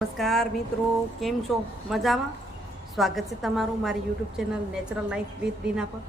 નમસ્કાર મિત્રો, કેમ છો? મજામાં? સ્વાગત છે તમારું મારી YouTube channel natural life with Dina પર.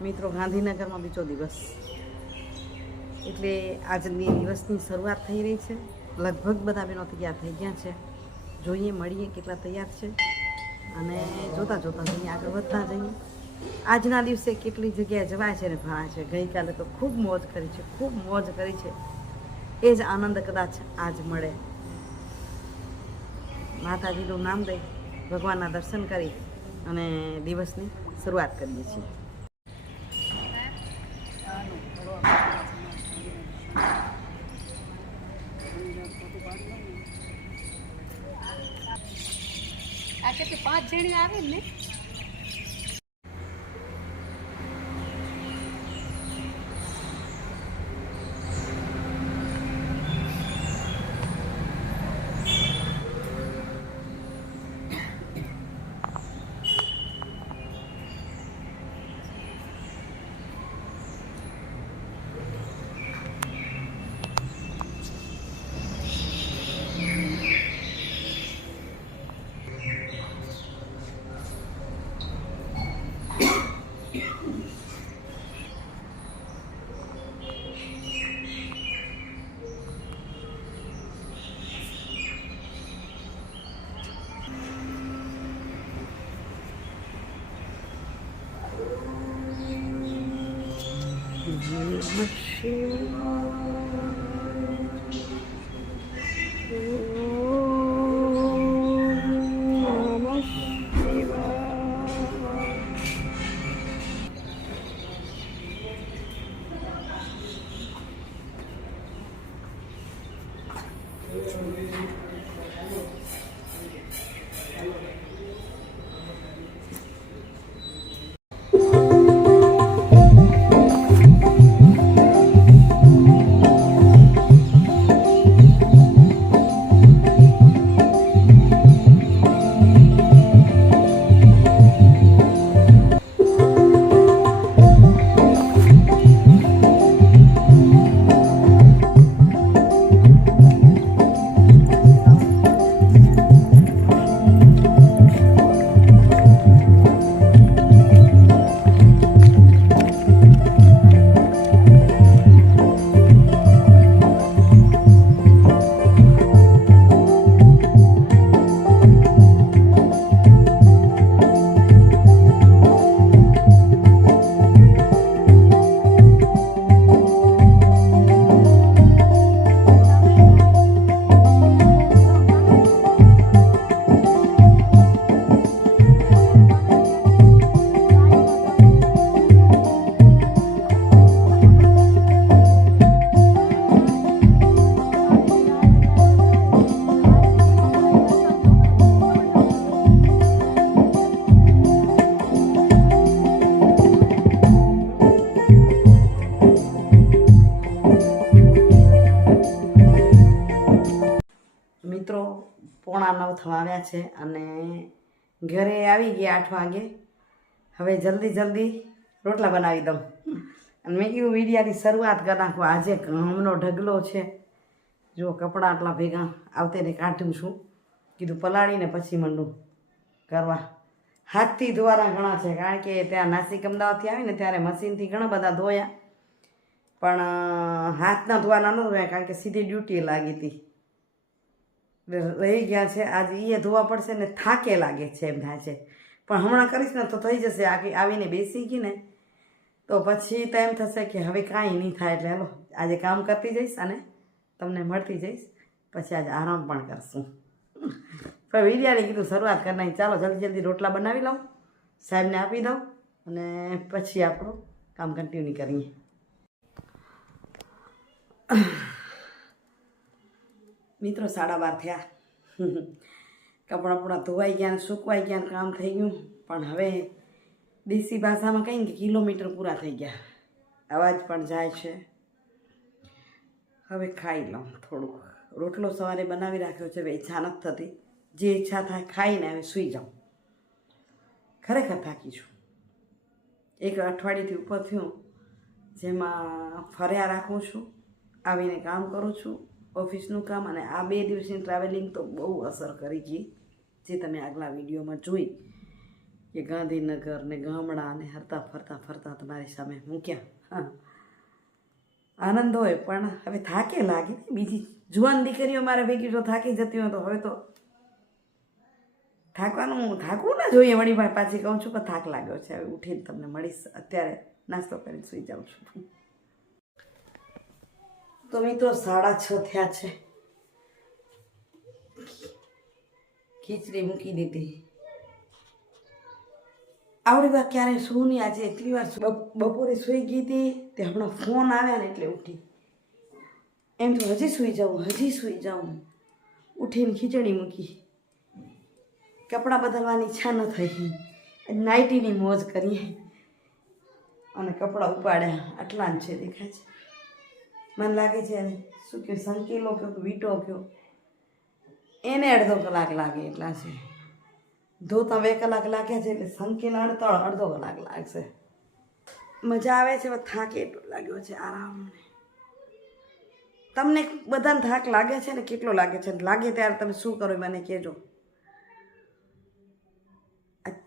મિત્રો, ગાંધીનગરમાં બીજો દિવસ એટલે આજની દિવસની શરૂઆત થઈ રહી છે. લગભગ બધા બહેનો તૈયાર થઈ ગયા છે. જોઈએ, મળીએ કેટલા તૈયાર છે અને જોતાં જઈએ, આગળ વધતા જઈએ. આજના દિવસે કેટલી જગ્યાએ જવાય છે ને ભણાય છે. ગઈકાલે તો ખૂબ મોજ કરી છે. એ જ આનંદ કદાચ આજ મળે. માતાજીનું નામ દઈ ભગવાનના દર્શન કરી અને દિવસની શરૂઆત કરીએ છીએ. આ કેટલી 5 જણી આવે ને. મિત્રો, 8:45 થવા આવ્યા છે અને ઘરે આવી ગયા 8 વાગે. હવે જલ્દી રોટલા બનાવી દઉં અને મેં કીધું વિડીયાની શરૂઆત કરી નાખું. આજે ઘઉંનો ઢગલો છે. જો કપડાં આટલા ભેગા આવતેને કાઢું છું. કીધું પલાળીને પછી મંડું કરવા. હાથથી ધોવાના ઘણા છે, કારણ કે ત્યાં નાસિક અમદાવાદથી આવીને ત્યારે મશીનથી ઘણા બધા ધોયા, પણ હાથના ધોવાના ન ધોયા, કારણ કે સીધી ડ્યુટી લાગી હતી. રહી ગયા છે. આજે એ ધોવા પડશે ને થાકે લાગે છે એમ થાય છે, પણ હમણાં કરીશ ને તો થઈ જશે. આવીને બેસી ગઈ ને તો પછી તો એમ થશે કે હવે કાંઈ નહીં થાય. એટલે હાલો આજે કામ કરતી જઈશ અને તમને મળતી જઈશ. પછી આજે આરામ પણ કરશું. પણ વિડીયાને કીધું શરૂઆત કરી નાખી. ચાલો જલ્દી રોટલા બનાવી લઉં, સાહેબને આપી દઉં અને પછી આપણું કામ કન્ટિન્યુ કરીએ. મિત્રો, 12:30 થયા. કપડાં પૂરા ધોવાઈ ગયા ને સૂકવાઈ ગયા ને કામ થઈ ગયું. પણ હવે દેશી ભાષામાં કહીને કે કિલોમીટર પૂરા થઈ ગયા. અવાજ પણ જાય છે. હવે ખાઈ લઉં થોડુંક. રોટલો સવારે બનાવી રાખ્યો છે, હવે ઈચ્છા નથી થતી. જે ઈચ્છા થાય ખાઈને હવે સૂઈ જાઉં. ખરેખર થાકી છું. એક અઠવાડિયેથી ઉપર થયું, જેમાં ફર્યા રાખું છું, આવીને કામ કરું છું, ઓફિસનું કામ અને આ 2 દિવસની ટ્રાવેલિંગ તો બહુ અસર કરી ગઈ, જે તમે આગલા વિડીયોમાં જોઈ કે ગાંધીનગર ને ગામડા ને હરતા ફરતા તમારી સામે મૂક્યા. હા, આનંદ હોય પણ હવે થાકે લાગે. બીજી જુવાન દીકરીઓ મારે ભેગી જો થાકી જતી હોય તો હવે તો થાકવું ના જોઈએ. વળી પાછી કહું છું પણ થાક લાગ્યો છે. હવે ઉઠીને તમને મળીશ. અત્યારે નાસ્તો કરીને સૂઈ જાઉં છું. તો મિત્રો 6:30 થયા છે. ખીચડી મૂકી દીધી. આવડી વાર ક્યારે સૂવું નહીં. આજે એટલી વાર બપોરે સૂઈ ગઈ હતી તે હમણાં ફોન આવ્યા ને એટલે ઉઠી. એમ તો હજી સૂઈ જાઉં. ઉઠીને ખીચડી મૂકી. કપડાં બદલવાની ઈચ્છા ન થઈ. નાઇટીની મોજ કરીએ અને કપડાં ઉપાડ્યા. આટલા જ છે, દેખાય છે. મને લાગે છે શું કહ્યું, સંકેલો કહ્યો તો વીંટો કહ્યો, એને અડધો કલાક લાગે એટલા છે. ધોતા 2 કલાક લાગ્યા છે એટલે સંકેલા અડધો કલાક લાગશે. મજા આવે છે, થાક એટલો લાગ્યો છે. આરામ. તમને બધાને થાક લાગે છે ને? કેટલો લાગે છે? લાગે ત્યારે તમે શું કરો મને કહેજો.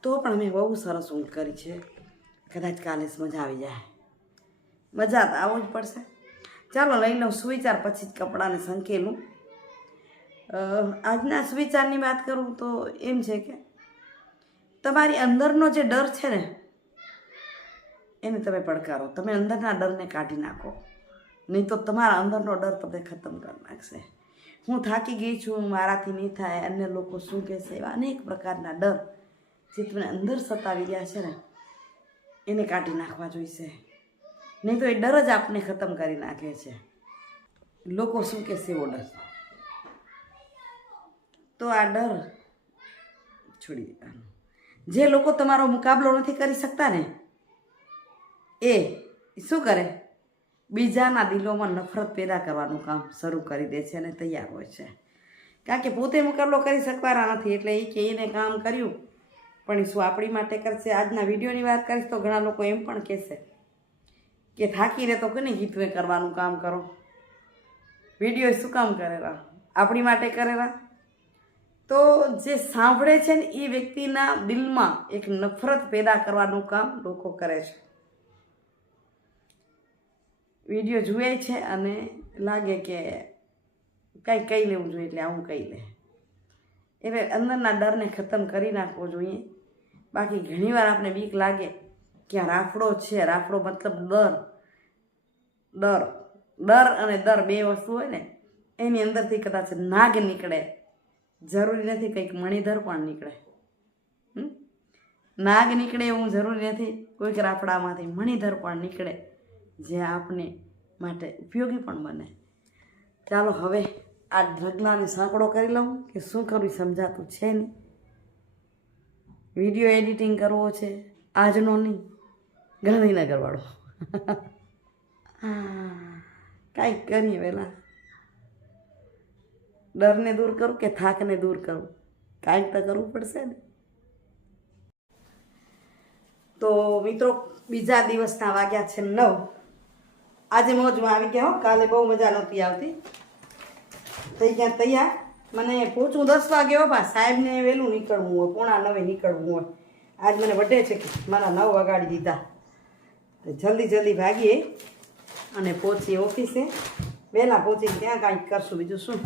તો પણ મેં બહુ સરસ ઊંઘ કરી છે. કદાચ કાલે મજા આવી જાય. મજા તો આવવું જ પડશે. ચાલો લઈ લઉં સુવિચાર, પછી જ કપડાને સંકેલું. આજના સુવિચારની વાત કરું તો એમ છે કે તમારી અંદરનો જે ડર છે ને એને તમે પડકારો. તમે અંદરના ડરને કાઢી નાખો, નહીં તો તમારા અંદરનો ડર તમને ખતમ કરી નાખશે. હું થાકી ગઈ છું, મારાથી નહીં થાય, અન્ય લોકો શું કહેશે, એવા અનેક પ્રકારના ડર જે તમને અંદર સતાવી રહ્યા છે ને એને કાઢી નાખવા જોઈશે. નહીં તો એ ડર જ આપને ખતમ કરી નાખે છે. લોકો શું કહેશે એવો ડર. તો આ ડર છોડી દેવાનો. જે લોકો તમારો મુકાબલો નથી કરી શકતા ને એ શું કરે, બીજાના દિલોમાં નફરત પેદા કરવાનું કામ શરૂ કરી દે છે અને તૈયાર હોય છે. કારણ કે પોતે મુકાબલો કરી શકવાના નથી એટલે એ કે એને કામ કર્યું પણ શું આપણી માટે કરશે. આજના વિડીયોની વાત કરીશ તો ઘણા લોકો એમ પણ કહેશે કે થાકીને તો કોને કીધું એ કરવાનું કામ કરો, વિડીયો શું કામ કરેલા, આપણી માટે કરેલા. તો જે સાંભળે છે ને એ વ્યક્તિના દિલમાં એક નફરત પેદા કરવાનું કામ લોકો કરે છે. વિડીયો જુએ છે અને લાગે કે કંઈ કહી લેવું જોઈએ એટલે આવું કહી લે. એટલે અંદરના ડરને ખતમ કરી નાખવો જોઈએ. બાકી ઘણીવાર આપણે બીક લાગે કે આ રાફડો છે. રાફડો મતલબ ડર અને દર 2 વસ્તુ હોય ને એની અંદરથી કદાચ નાગ નીકળે. જરૂરી નથી કંઈક મણિધર પણ નીકળે. નાગ નીકળે એવું જરૂરી નથી. કોઈક રાફડામાંથી મણિધર પણ નીકળે જે આપને માટે ઉપયોગી પણ બને. ચાલો હવે આ ઢગલાને સાંકડો કરી લઉં કે શું કરવું સમજાતું છે નહીં. વિડીયો એડિટિંગ કરવો છે આજનો નહીં, ગાંધીનગરવાળો. કાંઈક કરીએ પહેલાં. ડરને દૂર કરું કે થાકને દૂર કરું, કાંઈક તો કરવું પડશે ને. તો મિત્રો બીજા દિવસના વાગ્યા છે 9. આજે મોજમાં આવી ગયા હો. કાલે બહુ મજા નહોતી આવતી. થઈ ગયા તૈયાર. મને પહોંચું 10 વાગે હો. સાહેબને વહેલું નીકળવું હોય, 8:45 નીકળવું હોય. આજ મને વઢે છે કે મારા 9 વગાડી દીધા. તો જલ્દી ભાગીએ અને પહોંચીએ ઓફિસે. વહેલા પહોંચીને ત્યાં કાંઈક કરશું. બીજું શું,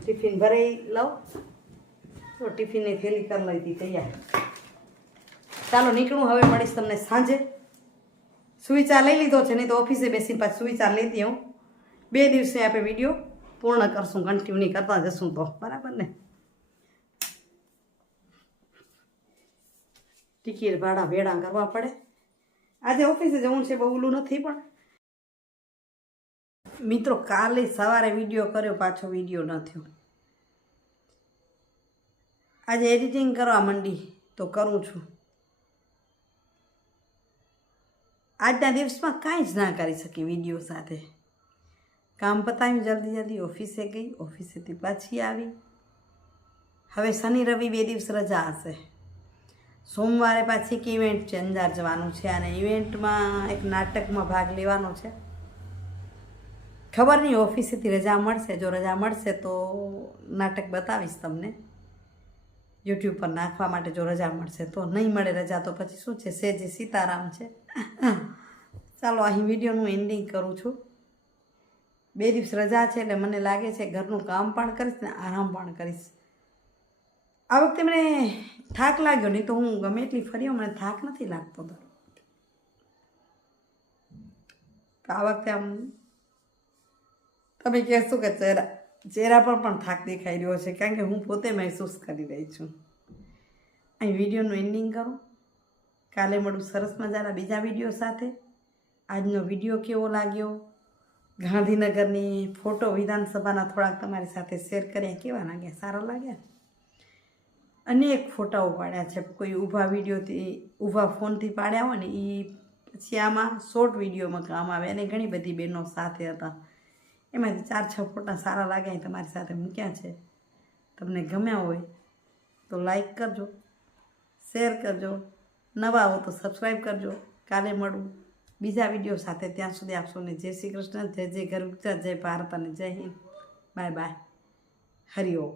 ટિફિન ભરાઈ લઉં તો ટિફિનની થેલી કરી લઈ હતી તૈયાર. ચાલો નીકળું. હવે મળીશ તમને સાંજે. સુવિચાર લઈ લીધો છે, નહીં તો ઓફિસે બેસીને પાછી સુવિચાર લેતી હું. 2 દિવસે આપણે વિડીયો પૂર્ણ કરશું. કન્ટિન્યુ કરતા જશું તો બરાબર ને. ટિકિટ ભાડા ભેડા કરવા પડે. આજે ઓફિસે જવું છે, બહુ ઓલું નથી. પણ મિત્રો કાલે સવારે વિડીયો કર્યો, પાછો વિડીયો ન થયો. આજે એડિટિંગ કરવા માંડી તો કરું છું. આજના દિવસમાં કાંઈ જ ના કરી શકી વિડીયો સાથે. કામ પતાવી જલ્દી ઓફિસે ગઈ, ઓફિસેથી પાછી આવી. હવે શનિ રવિ 2 દિવસ રજા હશે. સોમવારે પાછી એક ઇવેન્ટ છે, અંજાર જવાનું છે અને ઇવેન્ટમાં એક નાટકમાં ભાગ લેવાનો છે. ખબર નહીં ઓફિસેથી રજા મળશે, જો રજા મળશે તો નાટક બતાવીશ તમને યુટ્યુબ પર નાખવા માટે. જો રજા મળશે તો, નહીં મળે રજા તો પછી શું છે, સેજે સીતારામ છે. ચાલો અહીં વિડીયોનું એન્ડિંગ કરું છું. 2 દિવસ રજા છે એટલે મને લાગે છે ઘરનું કામ પણ કરીશ ને આરામ પણ કરીશ. આ વખતે મને થાક લાગ્યો, નહીં તો હું ગમે એટલી ફરી મને થાક નથી લાગતો. આ વખતે આમ તમે કહેશો કે ચહેરા પર પણ થાક દેખાઈ રહ્યો છે, કારણ કે હું પોતે મહેસૂસ કરી રહી છું. અહીં વિડીયોનું એન્ડિંગ કરું. કાલે મળું સરસ મજાના બીજા વિડીયો સાથે. આજનો વિડીયો કેવો લાગ્યો, ગાંધીનગરની ફોટો વિધાનસભાના થોડાક તમારી સાથે શેર કર્યા, કેવા લાગ્યા, સારા લાગ્યા. અનેક ફોટાઓ પાડ્યા છે, કોઈ ઊભા વિડીયોથી ઊભા ફોનથી પાડ્યા હોય ને એ પછી આમાં શોર્ટ વિડીયોમાં કામ આવે. અને ઘણી બધી બહેનો સાથે હતા, એમાંથી 4-6 ફોટા સારા લાગ્યા એ તમારી સાથે મૂક્યા છે. તમને ગમ્યા હોય તો લાઈક કરજો, શેર કરજો, નવા હો તો સબસ્ક્રાઈબ કરજો. કાલે મળું બીજા વિડીયો સાથે. ત્યાં સુધી આપ સૌને જય શ્રી કૃષ્ણ, જય જય ગરુ ગુજરાત, જય ભારત અને જય હિન્દ. Bye bye. હરિઓમ.